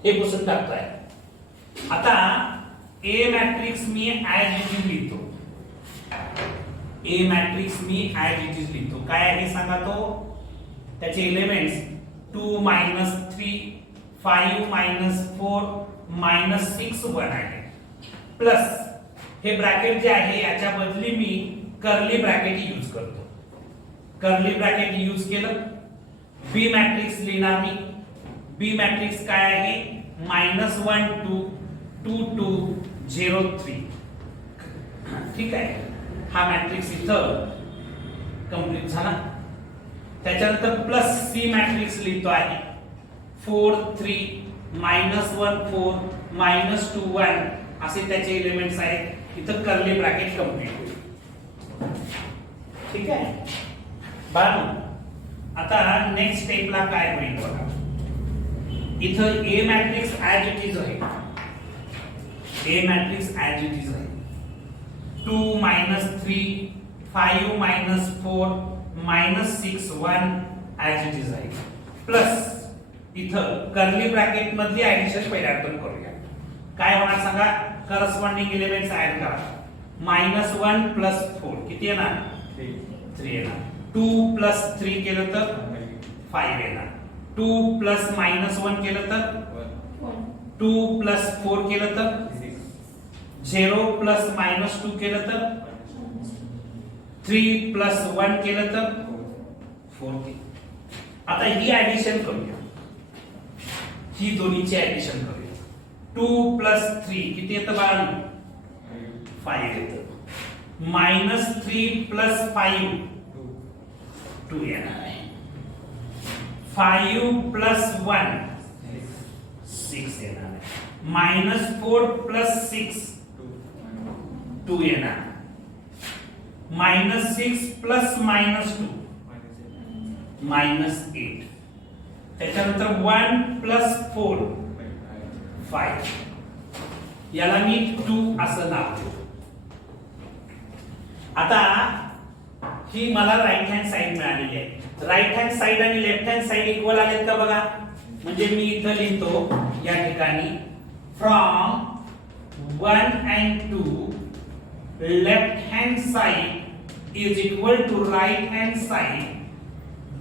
हे पुसून टाकतोय. आता A matrix me as it is लिहितो. A matrix me as it is लिहितो. काय आहे सांगा? तो त्याचे एलिमेंट्स 2 -3 5 -4 -6 1 आहे. प्लस हे ब्रॅकेट जे आहे याच्या बदली मी कर्ली ब्रॅकेट यूज करतो. कर्ली ब्रॅकेट यूज केलं. बी मॅट्रिक्स लिहिणार मी. बी मॅट्रिक्स काय आहे? -1 2 2 2 0 3. ठीक आहे. हा मॅट्रिक्स इथं कंप्लीट झाला. त्याच्यानंतर प्लस सी मॅट्रिक्स लिहितो आहे. 4 3 -1 4 -2 1 असे त्याचे एलिमेंट्स आहेत. इथं कर्ली ब्रॅकेट कंप्लीट होईल. ठीक आहे बाळांनो. आता नेक्स्ट स्टेपला काय होईल बघा. इथं A matrix as it is आहे. A matrix as it is आहे. 2 -3 5 -4 -6 1 ऍज इट इज आहे. प्लस इथं कर्ली ब्रॅकेट मधली ऍडिशन पहिल्या करूया. काय होणार सांगा? करस्पॉन्डिंग एलिमेंट्स ऍड करा. -1 प्लस 4 किती येणार? 3 येणार. 2 प्लस 3 केलं तर 5 येणार. 2 प्लस -1 केलं तर 2 प्लस 4 केलं तर 0 प्लस -2 केलं तर 3 प्लस 1 केलं तर 4. आता ही ऍडिशन करूया. ही दोन्हीची ऍडिशन करूया. 2 प्लस 3 किती येतं बाळांनो? 5 येतं. -3 प्लस 5 2 येणार आहे. 5 प्लस 1 6 येणार आहे. -4 प्लस 6 2 येणार. -6 प्लस -2 -8 त्याच्यानंतर 1 प्लस 4 5, याला मी 2 असं नाव देतो. आता ही मला राईट हँड साइड मिळालेली आहे. राईट हँड साइड आणि लेफ्ट हँड साइड इक्वल आहेत का बघा. म्हणजे मी इथं लिहितो या ठिकाणी from 1 and 2 left hand side is equal to right hand side.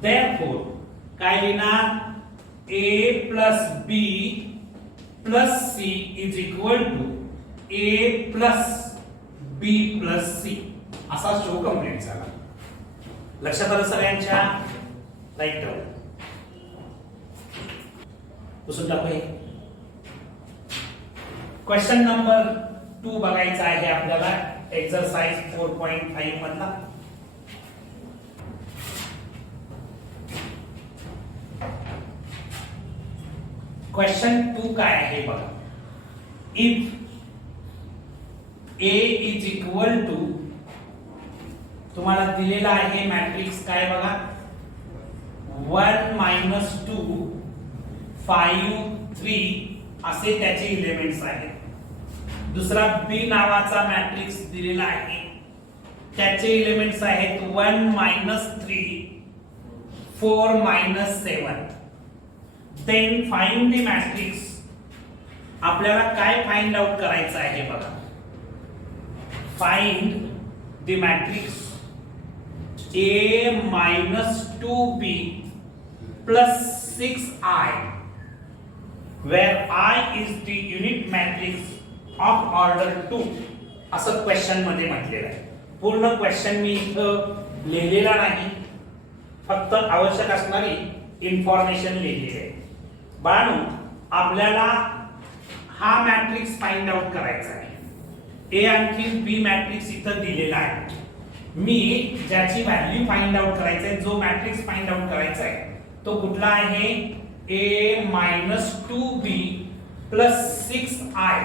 Therefore काय लिहिणार, a plus b plus c is equal to a plus b plus c असा शो कंप्लीट झाला. लक्षात आलं सगळ्यांच्या. राईट पुसून टाकू. हे क्वेश्चन नंबर 2 बघायचा आहे आपल्याला एक्सरसाइज 4.5 मधला. क्वेश्चन 2 काय आहे बघा. If A is equal to, तुम्हाला दिलेला आहे मॅट्रिक्स काय बघा, 1 मायनस 2 5 3 असे त्याचे एलिमेंट्स आहेत. दुसरा B नावाचा मॅट्रिक्स दिलेला आहे, त्याचे एलिमेंट्स आहेत 1 minus 3 4 minus 7. Then find the matrix. आपल्याला काय फाइंड आउट करायचं आहे बघा. Find the matrix A minus 2B plus 6I, where I is the unit matrix of order 2 असं क्वेश्चन मध्ये म्हटलेलं आहे. पूर्ण क्वेश्चन मी इथं लिहिलेला नाही, फक्त आवश्यक असणारी इन्फॉर्मेशन लिहिलेली आहे. बाळांनो, आपल्याला हा मॅट्रिक्स फाइंड आउट करायचा आहे. A आणखी B मॅट्रिक्स इथं दिलेला आहे. मी ज्याची व्हॅल्यू फाइंड आउट करायचा आहे, जो मॅट्रिक्स फाइंड आउट करायचा आहे तो कुठला आहे, A minus 2B plus 6I.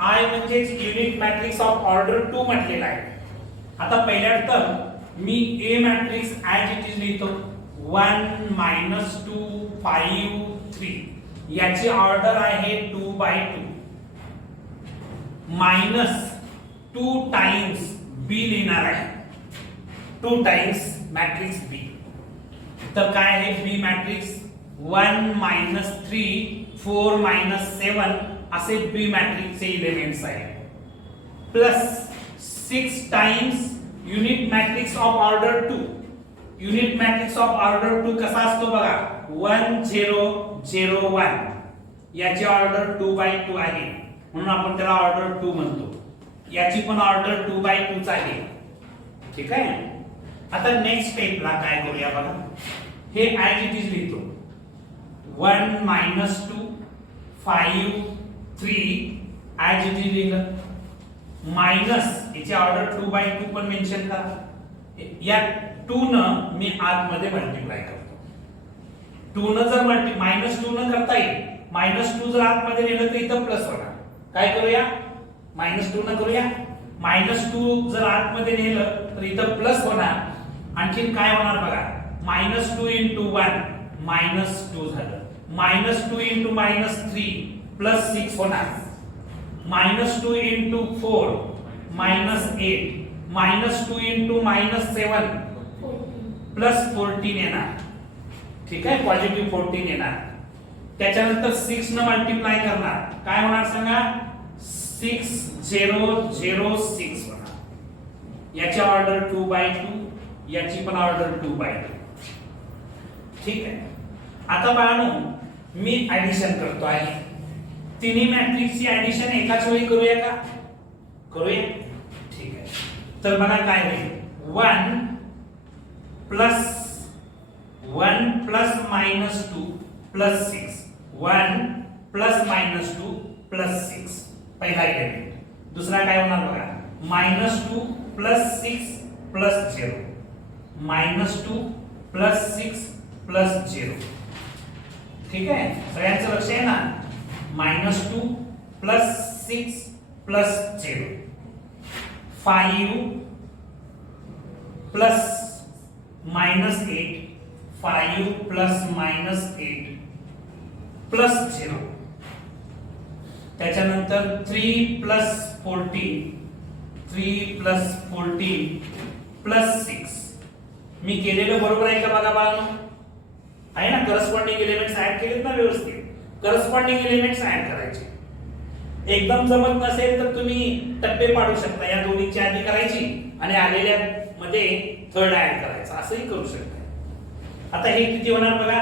I म्हणजे युनिट मॅट्रिक्स ऑफ ऑर्डर 2 म्हटलेला आहे. आता पहिल्या term me A matrix as it is लिहितो 1 मायनस 2 5 3. याची ऑर्डर आहे 2/2 मायनस 2 टाइम्स B लिहिणार आहे, 2 टाइम्स मॅट्रिक्स B. तर काय आहे B मॅट्रिक्स 1 मायनस 3 4 मायनस 7 असे B मॅट्रिक्सचे एलिमेंट्स आहेत plus 6 times unit matrix of order 2. Unit matrix of order 2 कसा असतो बघा, 1 0 0 1. याची ऑर्डर 2/2 आहे म्हणून आपण त्याला ऑर्डर 2 म्हणतो. याची पण ऑर्डर 2/2 आहे. ठीक आहे. आता नेक्स्ट स्टेपला काय करूया बघा. हे ऍज इट इज लिहितो 1 मायनस 2 5 3 ऍज इट इज लिहिलं. मायनस याची ऑर्डर 2/2 पण मेन्शन करा. या 2 न मी आतमध्ये मल्टिप्लाय करतो. 2 न जर मायनस 2 न करता येईल. मायनस 2 जर आतमध्ये नेलं तर इथं प्लस होणार. काय करूया, मायनस 2 न करूया. मायनस 2 जर आतमध्ये नेलं तर इथं प्लस होणार. आणखी काय होणार बघा, मायनस 2 इंटू 1 मायनस 2 झालं. मायनस 2 इंटू मायनस 3 प्लस 6 होणार. Minus 2 into 4 minus 8. Minus 2 into minus 7 plus 14 येणार. ठीक आहे, पॉझिटिव्ह 14 येणार. त्याच्यानंतर 6 न मल्टिप्लाय करणार. काय होणार सांगा, 6 0 0 6 होणार. याची ऑर्डर 2/2, याची पण ऑर्डर 2/2. ठीक आहे. आता बाळांनो, मी ऍडिशन करतो आहे. तिन्ही मॅट्रिक्सची ऍडिशन एकाच वेळी करूया का, करूया. ठीक आहे. तर बघा काय होईल, 1 plus minus 2 plus 6. 1 plus minus 2 plus 6 पहिला एलिमेंट. दुसरा काय होणार बघा, minus 2 plus 6 plus 0. Minus 2 plus 6 plus 0. ठीक आहे, सगळ्यांचं लक्ष आहे ना. Minus 2 plus 6 plus 0. 5 plus minus 8. 5 plus minus 8 plus 0, त्याच्यानंतर 3 प्लस 14 प्लस 6. मी केलेलं बरोबर आहे का बघा बाळांनो? आहे ना? करस्पॉन्डिंग एलिमेंट्स ऍड केलेत ना व्यवस्थित? करस्पॉन्डिंग एलिमेंट्स ऍड करायचे. एकदम जमत नसेल तर तुम्ही टप्पे पाडू शकता. या दोन्हीची आधी करायची आणि आलेल्या मध्ये थर्ड ऍड करायचा, असंही करू शकता. आता हे किती होणार बघा?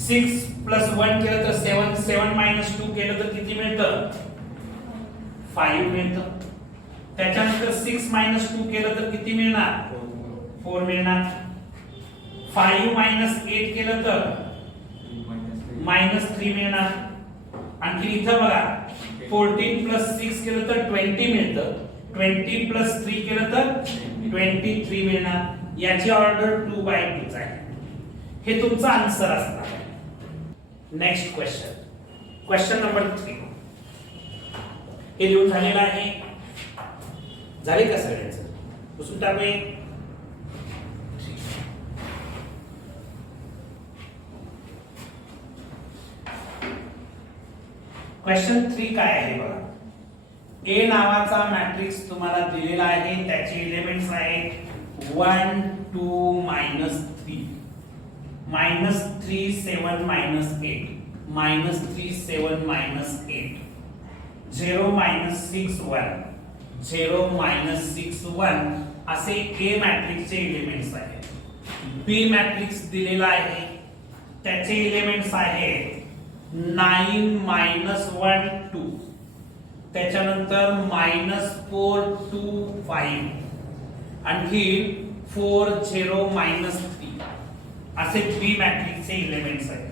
6 प्लस 1 केलं तर 7, 7 मायनस 2 केलं तर किती मिळतं? 5 मिळतं. त्याच्यानंतर 6 मायनस 2 केलं तर किती मिळणार? 4 मिळणार. 5 मायनस 8 केलं तर -3 मिळणार. आणखी इथं बघा 14 प्लस 6 केलं तर 20 मिळतं. 20 प्लस 3 केलं तर 23 मिळणार. याची ऑर्डर 2/2 आहे. हे तुमचं आन्सर असणार. Next question number 3. हे लिहून झालेलं आहे. झाले का सगळ्यांचं? पुसून टाकूया. क्वेश्चन 3 काय आहे बघा? ए नावाचा मॅट्रिक्स तुम्हाला दिलेला आहे. त्याचे एलिमेंट्स आहेत 1 2 -3 -3 7 -8 -3 7 -8 0 -6 1 0 -6 1 असे ए मॅट्रिक्सचे एलिमेंट्स आहेत. बी मॅट्रिक्स दिलेला आहे. त्याचे एलिमेंट्स आहेत 9 -1 2, त्याच्यानंतर -4 2 5, आणखी 4 0 -3 असे बी मॅट्रिक्सचे एलिमेंट्स आहेत.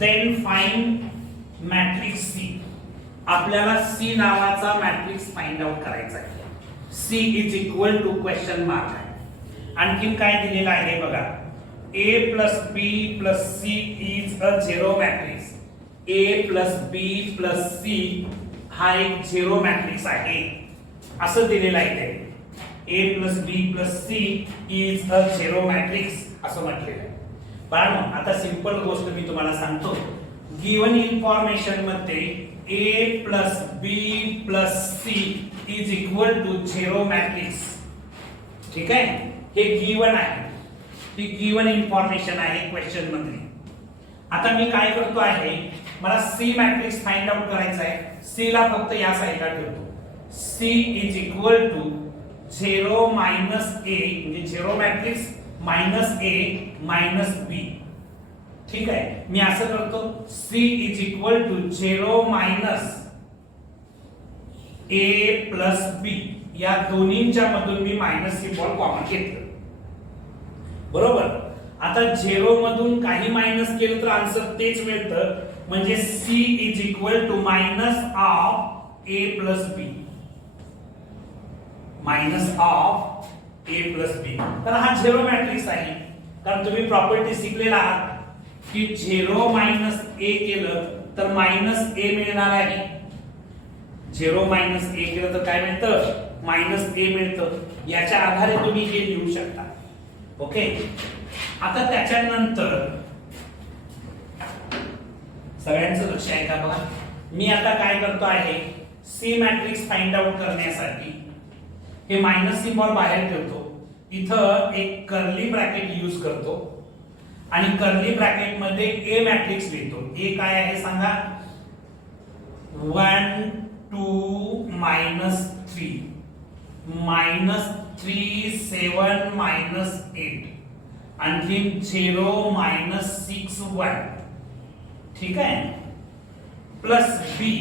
Then find matrix C. आपल्याला सी नावाचा मॅट्रिक्स फाइंड आउट करायचा आहे. C is equal to question mark आहे. आणखीन काय दिलेलं आहे बघा? A plus B plus C is a zero matrix. A plus B plus C हा एक झिरो मॅट्रिक्स आहे असं दिलेलं आहे. A plus B plus C is a zero matrix असं म्हटलेलं आहे. बाळांनो, आता सिंपल गोष्ट मी तुम्हाला सांगतो. गिवन इन्फॉर्मेशन मध्ये A plus B plus C is equal to zero matrix. ठीक आहे? हे गिवन आहे. ही गिवन इन्फॉर्मेशन आहे क्वेश्चन मध्ये. आता मी काय करतो आहे, मला सी मॅट्रिक्स फाइंड आउट करायचा आहे. सी ला फक्त या साईडला ठेवतो. C is equal to 0 minus A म्हणजे zero matrix minus A minus B. ठीक आहे? मी असं करतो. C is equal to 0 minus A plus B. या दोन्हींच्या मधून मी मायनस सिम्बॉल कॉमन घेतलं. बरोबर? आता 0 मधून काही मायनस केलं तर आन्सर तेच मिळतं. म्हणजे C is equal to minus of A plus B. Minus of A plus B. तर हा झिरो मॅट्रिक्स आहे. कारण तुम्ही प्रॉपर्टी शिकलेला आहात की 0 मायनस ए केलं तर मायनस ए मिळणार आहे. 0 मायनस ए केलं तर काय मिळतं? मायनस ए मिळतं. याच्या आधारे तुम्ही हे लिहू शकता. ओके? आता त्याच्यानंतर सगळ्यांचं लक्ष आहे का बघा? मी आता काय करतो आहे, सी मॅट्रिक्स फाइंड आउट करण्यासाठी हे मायनस सिम्बॉल बाहेर ठेवतो. इथं एक कर्ली ब्रॅकेट यूज करतो आणि कर्ली ब्रॅकेट मध्ये ए मॅट्रिक्स लिहितो. ए काय आहे सांगा? 1 2 -3 -3 7 -8 आणखी 0 -6 1. ठीक आहे? प्लस बी.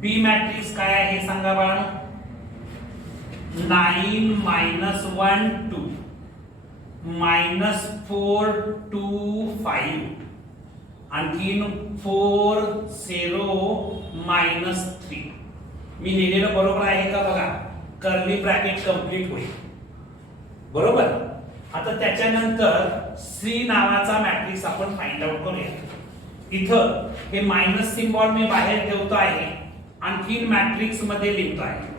बी मॅट्रिक्स काय आहे सांगा बाळांनो? 9 -1 2 -4 2 5 आणखीन 4 0 -3. मी लिहिलेलं बरोबर आहे का बघा? कर्ली ब्रॅकेट कंप्लीट होईल. बरोबर? आता त्याच्यानंतर सी नावाचा मॅट्रिक्स आपण फाइंड आउट करूया. इथं हे मायनस सिम्बॉल मी बाहेर ठेवतो आहे. आणखीन मॅट्रिक्स मध्ये लिहितो आहे.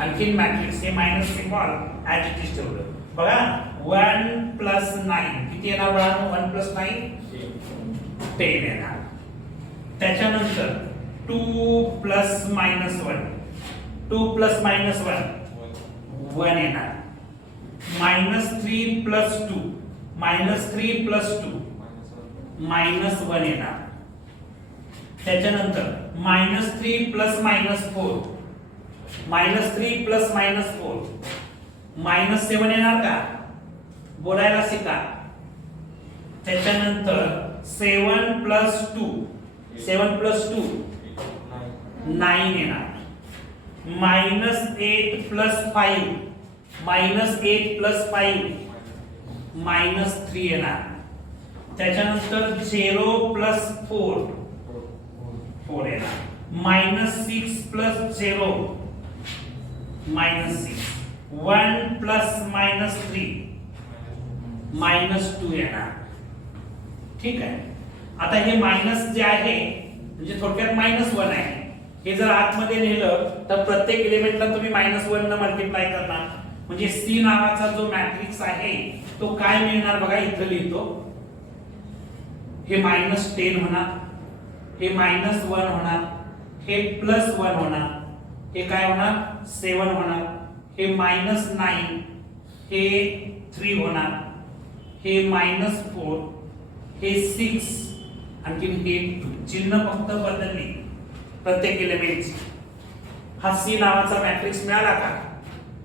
आणखीन मॅट्रिक्स हे minus symbol as it is ठेवलं. बघा 1 + 9 किती येणार बाळांनो? 1 + 9 10 येणार. त्याच्यानंतर 2 प्लस मायनस 1 2 प्लस मायनस 1 1 येणार. -3 प्लस 2 -3 प्लस 2 -1 येणार. त्याच्यानंतर -3 प्लस -4 -3 प्लस -4 -7 येणार का? बोलायला शिका. त्याच्यानंतर 7 प्लस 2 7 प्लस 2 9 येणार. -8 प्लस 5 -8 प्लस 5 -3 येणार. त्याच्यानंतर 0 प्लस 4 4 येणार. -6 प्लस 0 -6 1 प्लस -3 -2 येणार. ठीक आहे. आता हे मायनस जे आहे म्हणजे थोडक्यात -1 आहे. हे जर आतमध्ये नेलं तर प्रत्येक एलिमेंटला तुम्ही -1 न मल्टिप्लाय करणार म्हणजे सी नावाचा जो मॅट्रिक्स आहे तो काय मिळणार बघा. इथं लिहितो. हे -10 होणार, हे -1 होणार, हे +1 होणार, हे काय होणार 7 होणार, हे -9, हे 3 होणार, हे -4, हे 6 आणखी हे 2. चिन्ह फक्त बदलली प्रत्येक एलिमेंटची. हा सी नावाचा मॅट्रिक्स मिळाला का?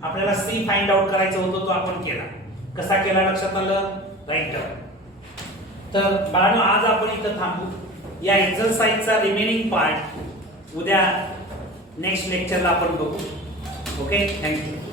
आपल्याला सी फाइंड आउट करायचा होता तो आपण केला. कसा केला लक्षात आलं? राईट. तर बाळांनो आज आपण इथं थांबू. या एक्सरसाइजचा रिमेनिंग पार्ट उद्या नेक्स्ट लेक्चरला आपण बघू. Okay, thank you.